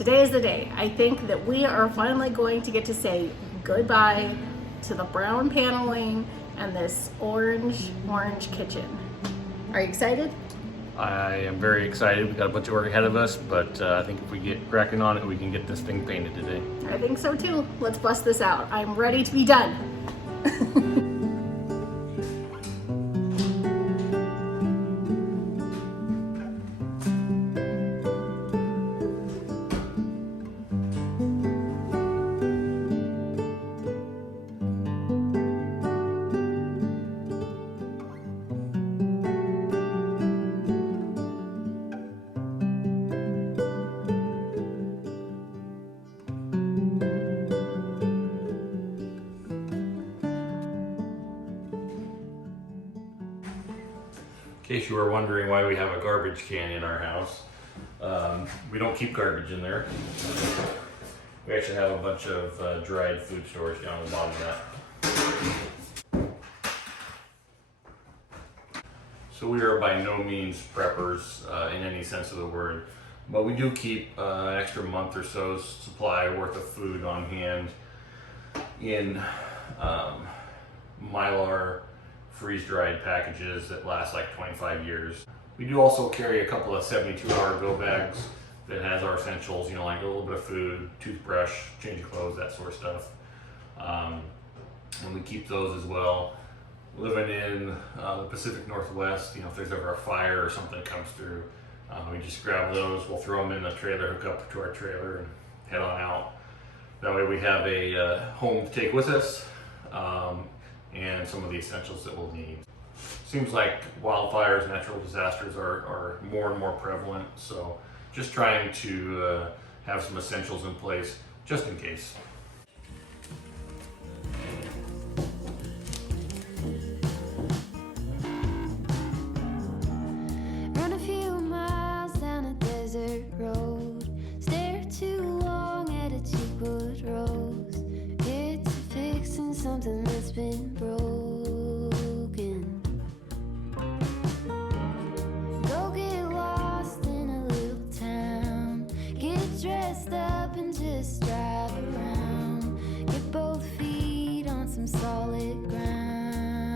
today is the day. I think that we are finally going to get to say goodbye to the brown paneling and this orange kitchen. Are you excited? I am very excited. We've got a bunch of work ahead of us, but I think if we get cracking on it, we can get this thing painted today. I think so too. Let's bust this out. I'm ready to be done. In case you were wondering why we have a garbage can in our house, we don't keep garbage in there. We actually have a bunch of dried food storage down the bottom of that. So we are by no means preppers in any sense of the word, but we do keep an extra month or so's supply worth of food on hand in Mylar freeze-dried packages that last like 25 years. We do also carry a couple of 72-hour go bags that has our essentials, you know, like a little bit of food, toothbrush, change of clothes, that sort of stuff. And we keep those as well. Living in the Pacific Northwest, you know, if there's ever a fire or something that comes through, we just grab those, we'll throw them in the trailer, hook up to our trailer, and head on out. That way we have a home to take with us. And some of the essentials that we'll need. Seems like wildfires, natural disasters are more and more prevalent, so just trying to have some essentials in place just in case. Run a few miles down a desert road, stare too long at a cheapwood rose. It's fixing something that's been broken. Go get lost in a little town, get dressed up and just drive around. Get both feet on some solid ground.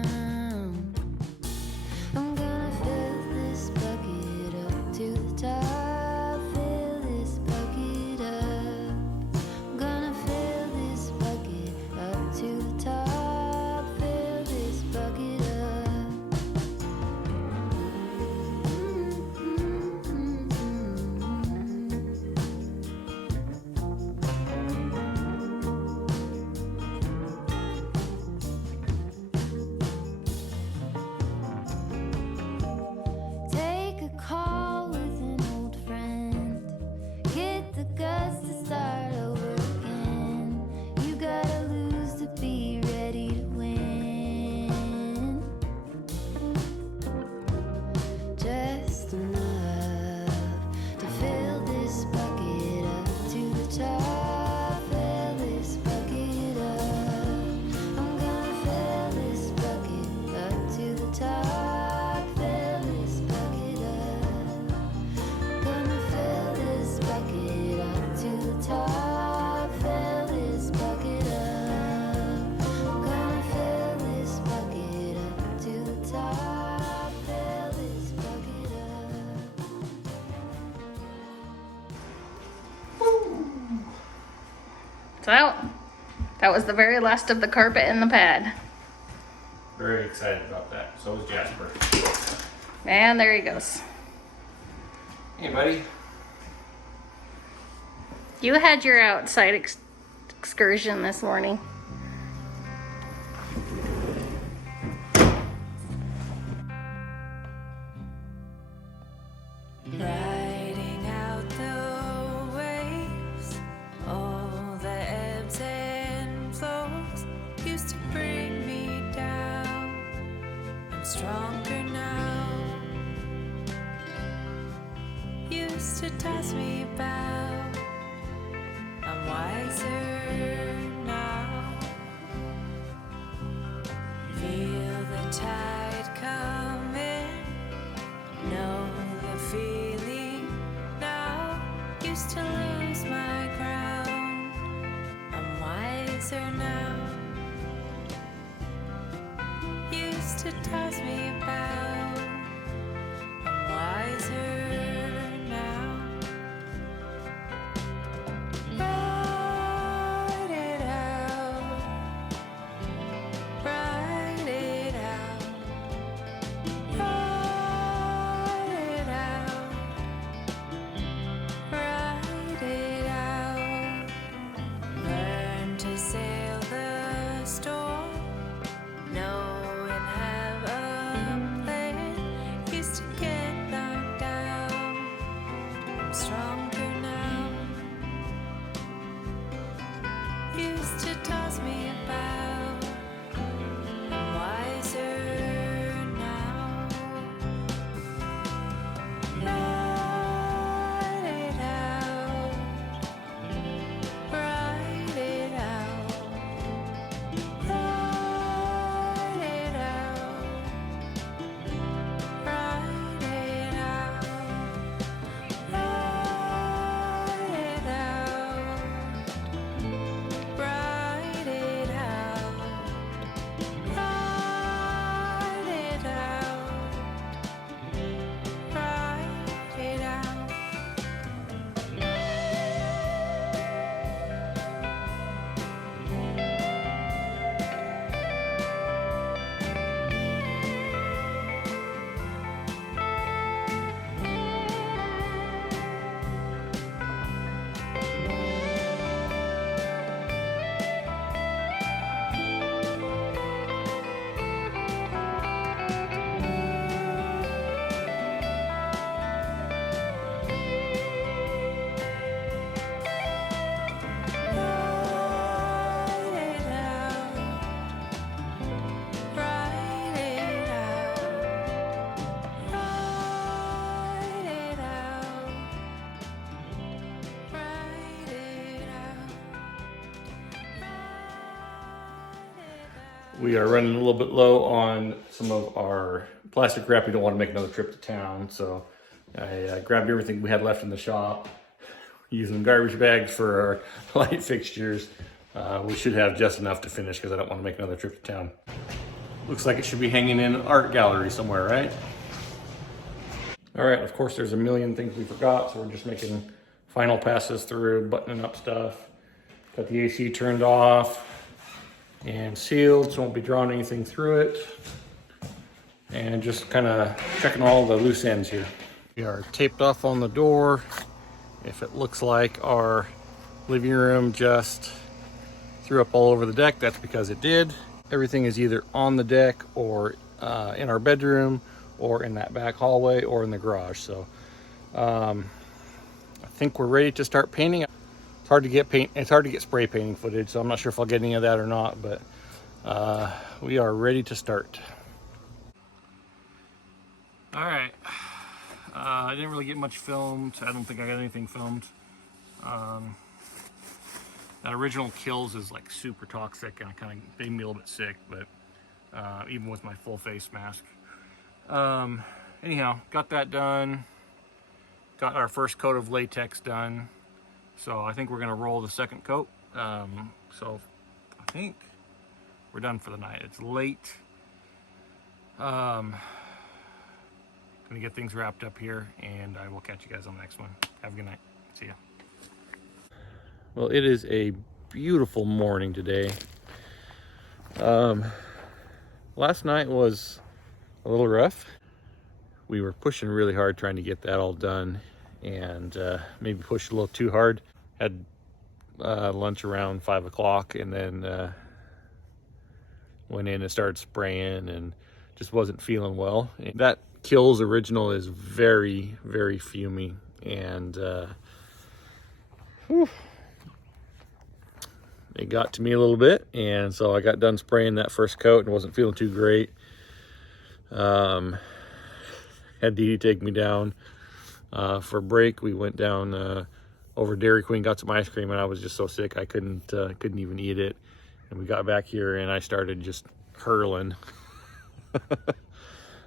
I'm gonna fill this bucket up to the top. Fill this bucket up. I'm gonna fill this bucket up to the top. Fill this bucket up. Take a call with an old friend. Get the guts to start over again. You gotta lose to be ready to win. Just enough to fill this bucket up to the top. Fill this bucket up. I'm gonna fill this bucket up to the top. Fill this bucket up. Gonna fill this bucket up to the top. Fill this bucket up. Gonna fill this bucket up to the top. Fill this bucket up. So, that was the very last of the carpet and the pad. Very excited about that. So is Jasper. And there he goes. Hey, buddy. You had your outside excursion this morning. Riding out the waves, all the ebbs and flows used to bring me down. I'm stronger now. Used to toss me about. I'm wiser now. Feel the tide coming. Know the feeling now. Used to lose my to toss me about. I'm wiser now. Write it out. Write it out. Write it out. Write it out. Learn to sail the storm. Know and have a plan. Used to get knocked down. I'm stronger now. Used to toss me about. I'm wiser now. Write it out. Write it out. Write it out. Write it out. Write it out. Write it out. Write it out. Write it out. Write it out. Write it out. Write it out. Write it out. We are running a little bit low on some of our plastic wrap. We don't want to make another trip to town, so I grabbed everything we had left in the shop, using garbage bags for our light fixtures. We should have just enough to finish because I don't want to make another trip to town. Looks like it should be hanging in an art gallery somewhere, right? All right, of course there's a million things we forgot, so we're just making final passes through, buttoning up stuff. Got the AC turned off and sealed, so won't be drawing anything through it. And just kind of checking all the loose ends here. We are taped off on the door. If it looks like our living room just threw up all over the deck, that's because it did. Everything is either on the deck or in our bedroom or in that back hallway or in the garage. So I think we're ready to start painting. It's hard to get paint. It's hard to get spray painting footage, so I'm not sure if I'll get any of that or not, but we are ready to start. All right. I didn't really get much filmed. I don't think I got anything filmed. That original Kills is like super toxic, and I kind of made me a little bit sick, but even with my full face mask. Anyhow, got that done. Got our first coat of latex done. So I think we're gonna roll the second coat. So I think we're done for the night. It's late. Gonna get things wrapped up here, and I will catch you guys on the next one. Have a good night. See ya. Well, it is a beautiful morning today. Last night was a little rough. We were pushing really hard trying to get that all done, and maybe pushed a little too hard. Had lunch around 5 o'clock, and then went in and started spraying and just wasn't feeling well. And that Kills original is very, very fumey, and it got to me a little bit, and so I got done spraying that first coat and wasn't feeling too great. Had Dee Dee take me down for a break. We went down over Dairy Queen, got some ice cream, and I was just so sick I couldn't even eat it. And we got back here, and I started just hurling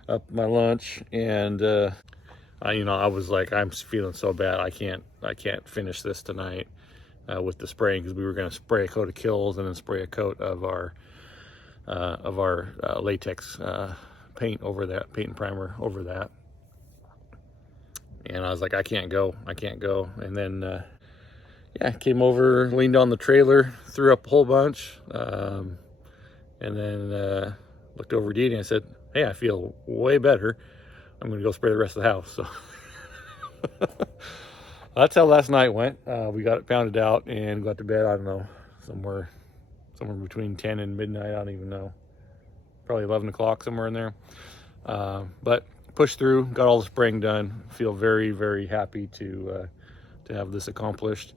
up my lunch, and I was like, I'm feeling so bad. I can't finish this tonight with the spraying, because we were going to spray a coat of Kills and then spray a coat of our of our latex paint over that, paint and primer over that. And I was like, I can't go. And then, yeah, came over, leaned on the trailer, threw up a whole bunch, and then looked over at Dee and I said, hey, I feel way better. I'm going to go spray the rest of the house. So that's how last night went. We got it pounded out and got to bed, I don't know, somewhere between 10 and midnight. I don't even know. Probably 11 o'clock, somewhere in there. But pushed through, got all the spraying done. Feel very, very happy to have this accomplished.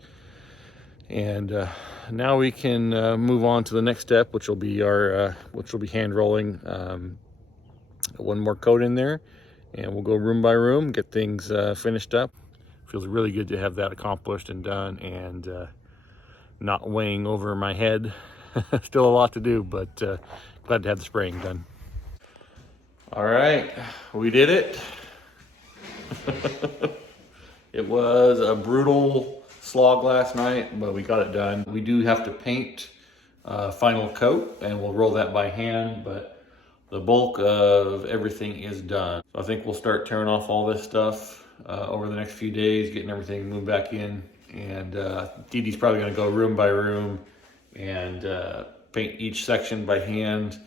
And now we can move on to the next step, which will be hand rolling one more coat in there, and we'll go room by room, get things finished up. Feels really good to have that accomplished and done, and not weighing over my head. Still a lot to do, but glad to have the spraying done. All right, we did it. It was a brutal slog last night, but we got it done. We do have to paint final coat, and we'll roll that by hand, but the bulk of everything is done. So I think we'll start tearing off all this stuff over the next few days, getting everything moved back in. And Dee Dee's probably gonna go room by room and paint each section by hand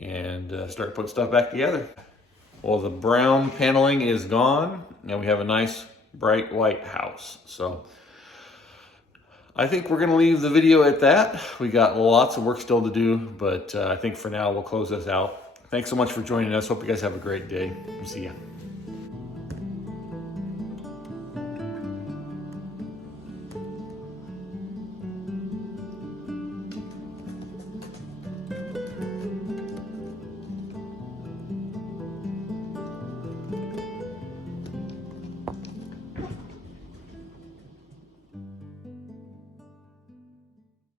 and start putting stuff back together. Well, the brown paneling is gone, and we have a nice bright white house. So I think we're gonna leave the video at that. We got lots of work still to do, but I think for now we'll close this out. Thanks so much for joining us. Hope you guys have a great day. See ya.